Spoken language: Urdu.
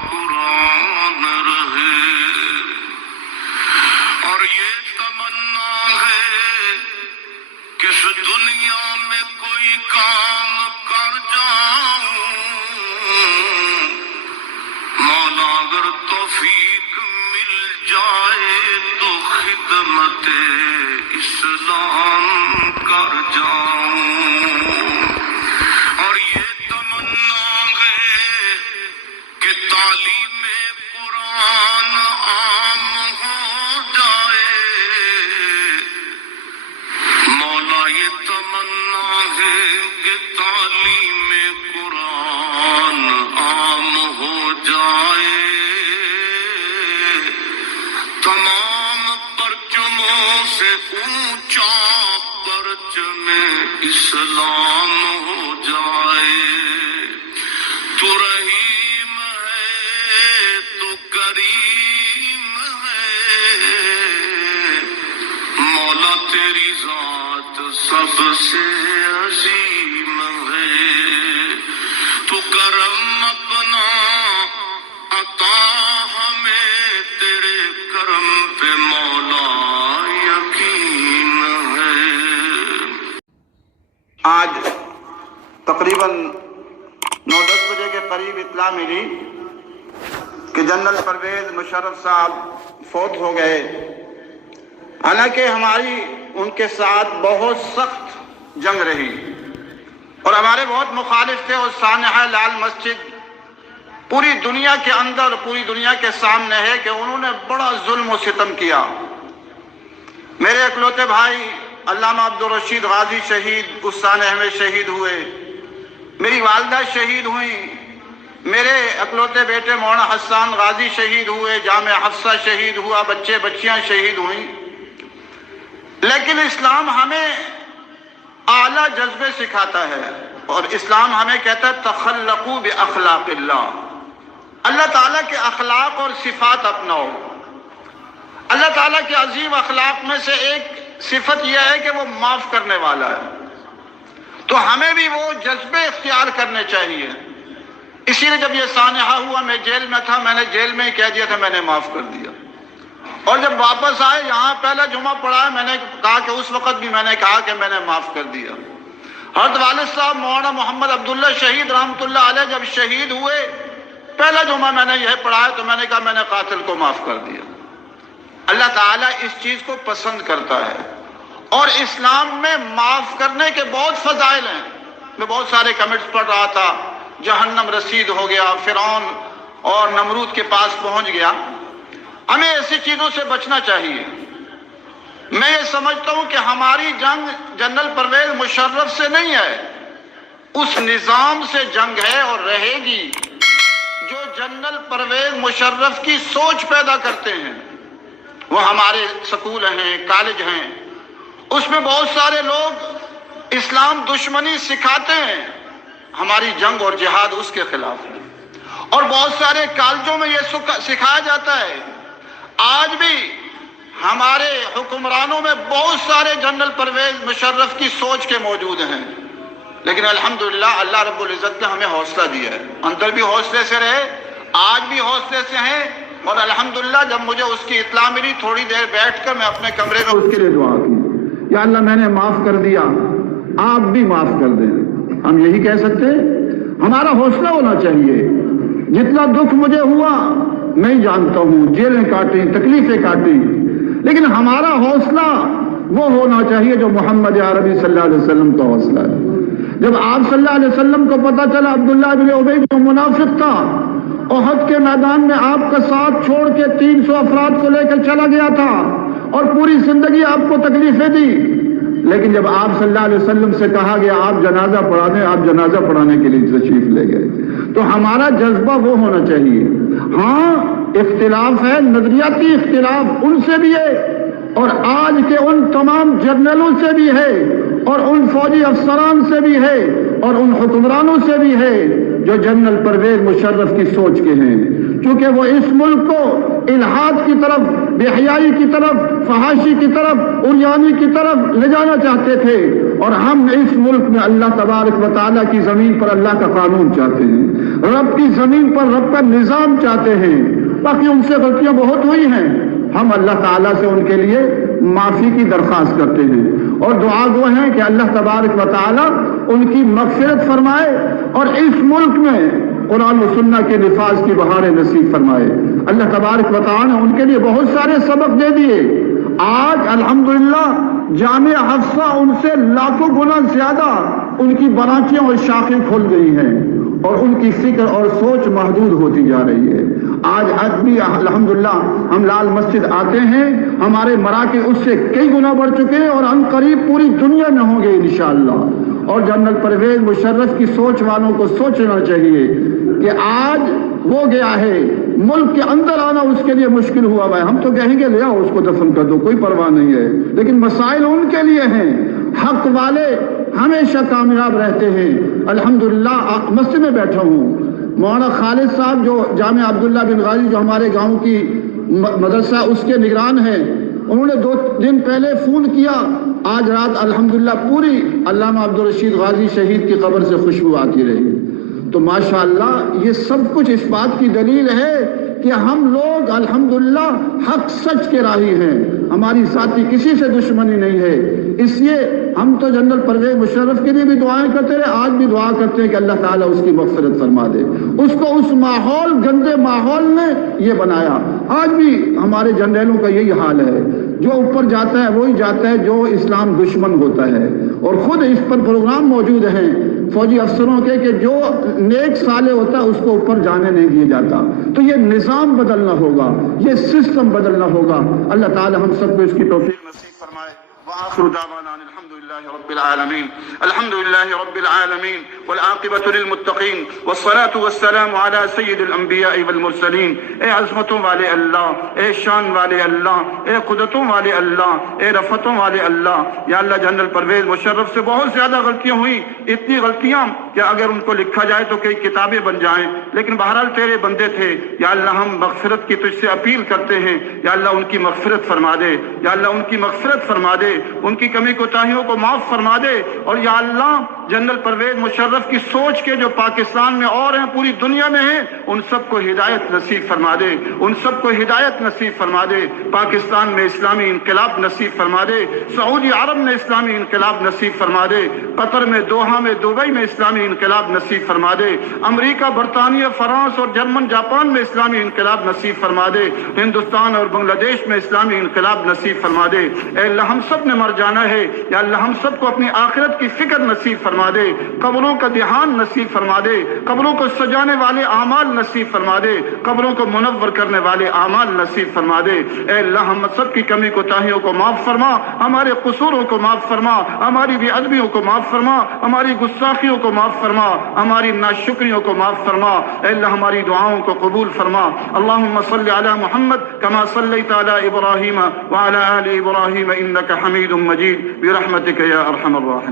قرآن رہے، اور یہ تمنا ہے کہ اس دنیا میں کوئی کام کر جاؤں، مولا اگر توفیق مل جائے تو خدمت اسلام کر جاؤں، اور یہ تمنا ہے کہ تعلیم قرآن عام ہو جائے، مولا یہ تمنا ہے کہ تعلیم قرآن عام ہو جائے، تمام پرچموں سے اونچا پرچم اسلام ہو جائے۔ تو رحیم ہے تو کریم ہے، مولا تیری ذات سب سے عظیم ہے، تو کرم اپنا عطا ہمیں، تیرے کرم پہ مولا یقین ہے۔ آج تقریباً 9-10 بجے کے قریب اطلاع ملی کہ جنرل پرویز مشرف صاحب فوت ہو گئے۔ حالانکہ ہماری ان کے ساتھ بہت سخت جنگ رہی اور ہمارے بہت مخالف تھے، اور سانحہ لال مسجد پوری دنیا کے اندر، پوری دنیا کے سامنے ہے کہ انہوں نے بڑا ظلم و ستم کیا۔ میرے اکلوتے بھائی علامہ عبدالرشید غازی شہید اس سانحہ میں شہید ہوئے، میری والدہ شہید ہوئیں، میرے اکلوتے بیٹے مولانا حسان غازی شہید ہوئے، جامعہ حفصہ شہید ہوا، بچے بچیاں شہید ہوئیں۔ لیکن اسلام ہمیں اعلیٰ جذبے سکھاتا ہے، اور اسلام ہمیں کہتا ہے تخلقوا باخلاق اللہ، اللہ تعالیٰ کے اخلاق اور صفات اپناؤ۔ اللہ تعالیٰ کے عظیم اخلاق میں سے ایک صفت یہ ہے کہ وہ معاف کرنے والا ہے، تو ہمیں بھی وہ جذبے اختیار کرنے چاہیے۔ اسی لیے جب یہ سانحہ ہوا، میں جیل میں تھا، میں نے جیل میں ہی کہہ دیا تھا میں نے معاف کر دیا، اور جب واپس آئے یہاں پہلا جمعہ پڑھا، میں نے کہا کہ اس وقت بھی میں نے کہا کہ میں نے معاف کر دیا۔ حضرت والد صاحب مولانا محمد عبداللہ شہید رحمۃ اللہ علیہ جب شہید ہوئے، پہلا جمعہ میں نے یہ پڑھا تو میں نے کہا میں نے قاتل کو معاف کر دیا۔ اللہ تعالیٰ اس چیز کو پسند کرتا ہے، اور اسلام میں معاف کرنے کے بہت فضائل ہیں۔ میں بہت سارے کمنٹس پڑھ رہا تھا، جہنم رسید ہو گیا، فرعون اور نمرود کے پاس پہنچ گیا۔ ہمیں ایسی چیزوں سے بچنا چاہیے۔ میں یہ سمجھتا ہوں کہ ہماری جنگ جنرل پرویز مشرف سے نہیں ہے، اس نظام سے جنگ ہے اور رہے گی جو جنرل پرویز مشرف کی سوچ پیدا کرتے ہیں۔ وہ ہمارے سکول ہیں، کالج ہیں، اس میں بہت سارے لوگ اسلام دشمنی سکھاتے ہیں، ہماری جنگ اور جہاد اس کے خلاف ہے، اور بہت سارے کالجوں میں یہ سکھایا جاتا ہے۔ آج بھی ہمارے حکمرانوں میں بہت سارے جنرل پرویز مشرف کی سوچ کے موجود ہیں، لیکن الحمدللہ اللہ رب العزت نے ہمیں حوصلہ دیا ہے، اندر بھی حوصلے سے رہے، آج بھی حوصلے سے ہیں، اور الحمدللہ جب مجھے اس کی اطلاع ملی تھوڑی دیر بیٹھ کر میں اپنے کمرے میں اس کے لیے دعا کی، یا اللہ میں نے معاف کر دیا، آپ بھی معاف کر دیں۔ ہم یہی کہہ سکتے ہیں، ہمارا حوصلہ ہونا چاہیے۔ جتنا دکھ مجھے ہوا میں جانتا ہوں، جیلیں کاٹی، تکلیفیں کاٹی، لیکن ہمارا حوصلہ وہ ہونا چاہیے جو محمد عربی صلی اللہ علیہ وسلم کا حوصلہ ہے۔ جب آپ صلی اللہ علیہ وسلم کو پتا چلا عبداللہ بن ابی جو منافق تھا، احد کے میدان میں آپ کا ساتھ چھوڑ کے 300 افراد کو لے کر چلا گیا تھا اور پوری زندگی آپ کو تکلیفیں دی، لیکن جب آپ صلی اللہ علیہ وسلم سے کہا گیا آپ جنازہ پڑھا دیں، آپ جنازہ پڑھانے کے لیے تشریف لے گئے۔ تو ہمارا جذبہ وہ ہونا چاہیے۔ ہاں اختلاف ہے، نظریاتی اختلاف ان سے بھی ہے، اور آج کے ان تمام جرنلوں سے بھی ہے، اور ان فوجی افسران سے بھی ہے، اور ان حکمرانوں سے بھی ہے جو جنرل پرویز مشرف کی سوچ کے ہیں، چونکہ وہ اس ملک کو الحاد کی طرف، بے حیائی کی طرف، فحاشی کی طرف، عریانی کی طرف لے جانا چاہتے تھے، اور ہم اس ملک میں اللہ تبارک و تعالیٰ کی زمین پر اللہ کا قانون چاہتے ہیں، رب کی زمین پر رب کا نظام چاہتے ہیں۔ باقی ان سے غلطیاں بہت ہوئی ہیں، ہم اللہ تعالیٰ سے ان کے لیے معافی کی درخواست کرتے ہیں اور دعا گو ہیں کہ اللہ تبارک و تعالیٰ ان کی مغفرت فرمائے اور اس ملک میں قرآن و سنت کے نفاذ کی بہاریں نصیب فرمائے۔ اللہ تبارک و تعالیٰ نے ان کے لیے بہت سارے سبق دے دیے۔ آج الحمدللہ جامعہ حفصہ ان سے لاکھوں گنا زیادہ ان کی برانچیں اور شاخیں کھل گئی ہیں اور ان کی فکر اور سوچ محدود ہوتی جا رہی ہے۔ آج بھی الحمدللہ ہم لال مسجد آتے ہیں، ہمارے مراکز اس سے کئی گنا بڑھ چکے ہیں اور ہم قریب پوری دنیا میں ہوں گے انشاءاللہ۔ اور جنرل پرویز مشرف کی سوچ والوں کو سوچنا چاہیے کہ آج وہ گیا ہے، ملک کے اندر آنا اس کے لیے مشکل ہوا ہے، ہم تو کہیں گے لے آؤ اس کو دفن کر دو، کوئی پرواہ نہیں ہے، لیکن مسائل ان کے لیے ہیں۔ حق والے ہمیشہ کامیاب رہتے ہیں۔ الحمدللہ مسجد میں بیٹھا ہوں، مولانا خالد صاحب جو جامعہ عبداللہ بن غازی جو ہمارے گاؤں کی مدرسہ اس کے نگران ہیں، انہوں نے 2 دن پہلے فون کیا، آج رات الحمدللہ پوری علامہ عبدالرشید غازی شہید کی قبر سے خوشبو آتی رہی۔ تو ماشاءاللہ یہ سب کچھ اس بات کی دلیل ہے کہ ہم لوگ الحمدللہ حق سچ کے راہی ہیں، ہماری ذاتی کسی سے دشمنی نہیں ہے۔ اس لیے ہم تو جنرل پرویز مشرف کے لیے بھی دعائیں کرتے رہے، آج بھی دعا کرتے ہیں کہ اللہ تعالیٰ اس کی مغفرت فرما دے۔ اس کو اس ماحول، گندے ماحول نے یہ بنایا۔ آج بھی ہمارے جنرلوں کا یہی حال ہے، جو اوپر جاتا ہے وہی جاتا ہے جو اسلام دشمن ہوتا ہے، اور خود اس پر پروگرام موجود ہیں فوجی افسروں کے کہ جو نیک صالح ہوتا ہے اس کو اوپر جانے نہیں دیا جاتا۔ تو یہ نظام بدلنا ہوگا، یہ سسٹم بدلنا ہوگا۔ اللہ تعالی ہم سب کو اس کی توفیق نصیب فرمائے۔ وآخر دعوانا الحمد لله رب العالمين، الحمد لله رب العالمين، والعاقبة للمتقين، والصلاة والسلام على سيد الأنبياء والمرسلين۔ اے عظمتوں والے اللہ، اے شان والے اللہ، اے قدرتوں والے اللہ، اے رفتوں والے اللہ، یا اللہ جنرل پرویز مشرف سے بہت زیادہ غلطیاں ہوئیں، اتنی غلطیاں کہ اگر ان کو لکھا جائے تو کئی کتابیں بن جائیں، لیکن بہرحال تیرے بندے تھے۔ یا اللہ ہم مغفرت کی تجھ سے اپیل کرتے ہیں، یا اللہ ان کی مغفرت فرما دے، یا اللہ ان کی مغفرت فرما دے، ان کی کمی کوتاہیوں کو معاف فرما دے، اور یا اللہ جنرل پرویز مشرف کی سوچ کے جو پاکستان میں اور ہیں، پوری دنیا میں ہیں، ان سب کو ہدایت نصیب فرما دے، ان سب کو ہدایت نصیب فرما دے۔ پاکستان میں اسلامی انقلاب نصیب فرما دے، سعودی عرب میں اسلامی انقلاب نصیب فرما دے، قطر میں، دوحہ میں، دبئی میں اسلامی انقلاب نصیب فرما دے، امریکہ، برطانیہ، فرانس اور جرمن، جاپان میں اسلامی انقلاب نصیب فرما دے، ہندوستان اور بنگلہ دیش میں اسلامی انقلاب نصیب فرما دے۔ اے اللہ ہم سب نے مر جانا ہے، یا اللہ ہم سب کو اپنی آخرت کی فکر نصیب فرما دے، قبروں کا دھیان نصیب فرما دے، قبروں کو سجانے والے اعمال نصیب فرما دے، قبروں کو منور کرنے والے اعمال نصیب فرما دے۔ اے اللہ ہم سب کی کمی کوتاہیوں کو معاف فرما، ہمارے قصوروں کو معاف فرما، ہماری بے ادبیوں کو معاف فرما، ہماری گستاخیوں کو معاف فرما، ہماری ناشکریوں کو معاف فرما۔ اے اللہ ہماری دعاؤں کو قبول فرما۔ اللہم صلی علی محمد کما صلیت علی ابراہیم وعلی آل ابراہیم انک حمید مجید برحمتک یا ارحم الراحمین۔